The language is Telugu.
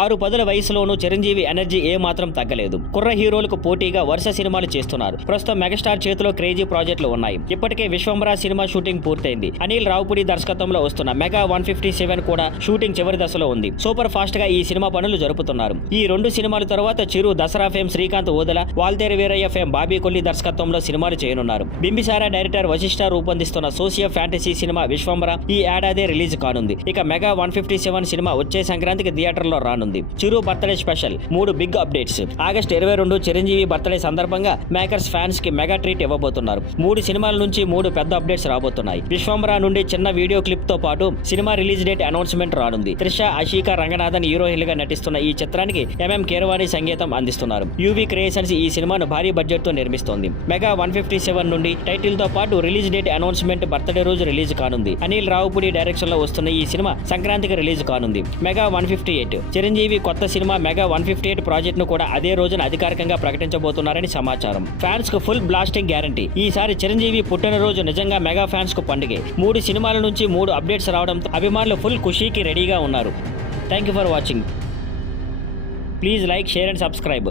6 పదుల వయసులోనూ చిరంజీవి ఎనర్జీ ఏ మాత్రం తగ్గలేదు. కుర్ర హీరోలకు పోటీగా వరుస సినిమాలు చేస్తున్నారు. ప్రస్తుతం మెగాస్టార్ చేతిలో క్రేజీ ప్రాజెక్టులు ఉన్నాయి. ఇప్పటికే విశ్వంబర సినిమా షూటింగ్ పూర్తయింది. అనిల్ రావుపూడి దర్శకత్వంలో వస్తున్న మెగా 157 కూడా షూటింగ్ చివరి దశలో ఉంది. సూపర్ ఫాస్ట్ గా ఈ సినిమా పనులు జరుపుతున్నారు. ఈ 2 సినిమాల తర్వాత చిరు దసరా ఫేమ్ శ్రీకాంత్ ఓదెల, వాల్తేరు వీరయ్య ఫేమ్ బాబీ కొల్లి దర్శకత్వంలో సినిమాలు చేయనున్నారు. బింబిసారా డైరెక్టర్ వశిష్ఠ రూపొందిస్తున్న సోషియో ఫ్యాంటసీ సినిమా విశ్వంబర ఈ ఏడాది రిలీజ్ కానుంది. ఇక మెగా 157 సినిమా వచ్చే సంక్రాంతికి థియేటర్లో రానుంది. Chiru birthday special 3 big updates. August 22 Chiranjeevi birthday సందర్భంగా మేకర్స్ ఫ్యాన్స్ కి మెగా ట్రీట్ ఇవ్వబోతున్నారు. 3 సినిమాల నుంచి 3 పెద్ద అప్డేట్స్ రాబోతున్నాయి. విశ్వంబర నుండి చిన్న వీడియో క్లిప్ తో పాటు సినిమా రిలీజ్ డేట్ అనౌన్స్మెంట్ రానుంది. త్రిష, ఆషికా రంగనాథన్ హీరోయిన్లుగా నటిస్తున్న ఈ చిత్రానికి ఎంఎం కీరవాణి సంగీతం అందిస్తున్నారు. యూవీ క్రియేషన్స్ ఈ సినిమాను భారీ బడ్జెట్ తో నిర్మిస్తోంది. మెగా 157 నుండి టైటిల్ తో పాటు రిలీజ్ డేట్ అనౌన్స్మెంట్ బర్త్డే రోజు రిలీజ్ కానుంది. అనిల్ రావుపూడి డైరెక్షన్ లో వస్తున్న ఈ సినిమా సంక్రాంతికి రిలీజ్ కానుంది. మెగా 158 చిరంజీవి కొత్త సినిమా మెగా 158 ప్రాజెక్ట్ ను కూడా అదే రోజున అధికారికంగా ప్రకటించబోతున్నారని సమాచారం. ఫ్యాన్స్ కు ఫుల్ బ్లాస్టింగ్ గ్యారంటీ. ఈసారి చిరంజీవి పుట్టినరోజు నిజంగా మెగా ఫ్యాన్స్ కు పండుగే. 3 సినిమాల నుంచి 3 అప్డేట్స్ రావడంతో అభిమానులు ఫుల్ ఖుషీకి రెడీగా ఉన్నారు. Thank you for watching. Please like, share and subscribe.